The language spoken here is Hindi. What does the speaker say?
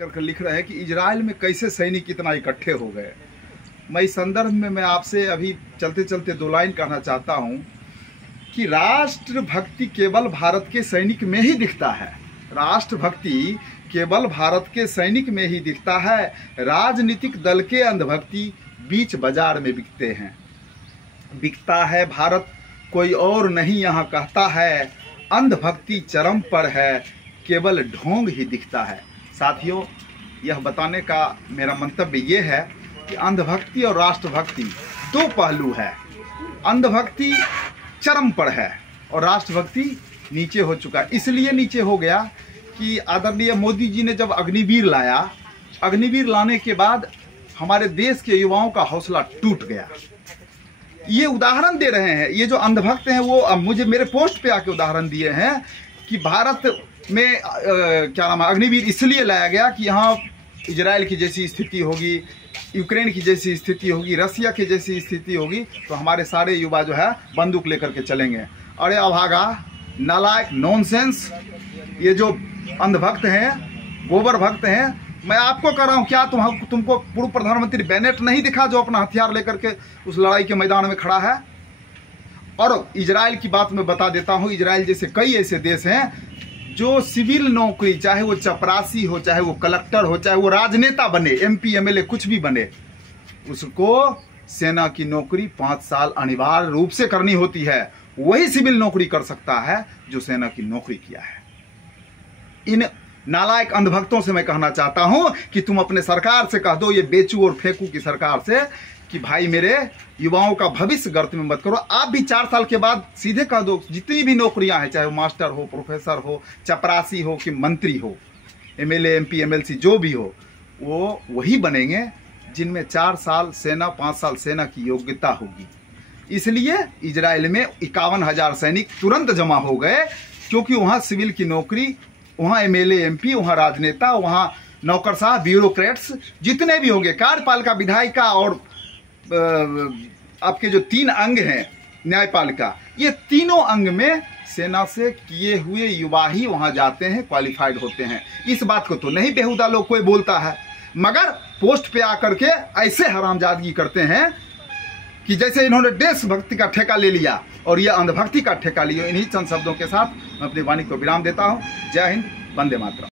कर लिख रहे हैं कि इजराइल में कैसे सैनिक इतना इकट्ठे हो गए। मैं इस संदर्भ में मैं आपसे अभी चलते चलते दो लाइन कहना चाहता हूं कि राष्ट्रभक्ति केवल भारत के सैनिक में ही दिखता है। राष्ट्रभक्ति केवल भारत के सैनिक में ही दिखता है। राजनीतिक दल के अंधभक्ति बीच बाजार में बिकते हैं। बिकता है भारत, कोई और नहीं यहाँ कहता है। अंधभक्ति चरम पर है, केवल ढोंग ही दिखता है। साथियों, यह बताने का मेरा मंतव्य ये है कि अंधभक्ति और राष्ट्रभक्ति दो पहलू है। अंधभक्ति चरम पर है और राष्ट्रभक्ति नीचे हो चुका है। इसलिए नीचे हो गया कि आदरणीय मोदी जी ने जब अग्निवीर लाया, अग्निवीर लाने के बाद हमारे देश के युवाओं का हौसला टूट गया। ये उदाहरण दे रहे हैं, ये जो अंधभक्त हैं वो मुझे मेरे पोस्ट पे आके उदाहरण दिए हैं कि भारत में क्या नाम है, अग्निवीर इसलिए लाया गया कि यहाँ इजराइल की जैसी स्थिति होगी, यूक्रेन की जैसी स्थिति होगी, रसिया की जैसी स्थिति होगी, तो हमारे सारे युवा जो है बंदूक लेकर के चलेंगे। अरे अभागा, नालायक, नॉनसेंस, ये जो अंधभक्त हैं, गोबर भक्त हैं, मैं आपको कह रहा हूँ, क्या तुमको पूर्व प्रधानमंत्री बेनेट नहीं दिखा जो अपना हथियार लेकर के उस लड़ाई के मैदान में खड़ा है? और इजराइल की बात मैं बता देता हूँ, इजराइल जैसे कई ऐसे देश हैं जो सिविल नौकरी, चाहे वो चपरासी हो, चाहे वो कलेक्टर हो, चाहे वो राजनेता बने, एमपी एमएलए कुछ भी बने, उसको सेना की नौकरी 5 साल अनिवार्य रूप से करनी होती है। वही सिविल नौकरी कर सकता है जो सेना की नौकरी किया है। इन नालायक अंधभक्तों से मैं कहना चाहता हूं कि तुम अपने सरकार से कह दो, ये बेचू और फेंकू की सरकार से, कि भाई मेरे युवाओं का भविष्य गर्त में मत करो। आप भी 4 साल के बाद सीधे कह दो, जितनी भी नौकरियां हैं, चाहे वो मास्टर हो, प्रोफेसर हो, चपरासी हो कि मंत्री हो, एमएलए एमपी एमएलसी जो भी हो, वो वही बनेंगे जिनमें 4 साल सेना, 5 साल सेना की योग्यता होगी। इसलिए इजराइल में 51,000 सैनिक तुरंत जमा हो गए, क्योंकि वहां सिविल की नौकरी, वहां एमएलए एमपी, वहां राजनेता, वहां नौकरशाह, ब्यूरोक्रेट्स जितने भी होंगे, कार्यपालिका, विधायिका और आपके जो 3 अंग हैं, न्यायपालिका, ये तीनों अंग में सेना से किए हुए युवा ही वहां जाते हैं, क्वालिफाइड होते हैं। इस बात को तो नहीं बेहुदा लोग कोई बोलता है, मगर पोस्ट पे आकर के ऐसे हरामजादगी करते हैं कि जैसे इन्होंने देशभक्ति का ठेका ले लिया और ये अंधभक्ति का ठेका लिया। इन्हीं चंद शब्दों के साथ मैं अपनी वाणी को विराम देता हूं। जय हिंद, वंदे मातरम।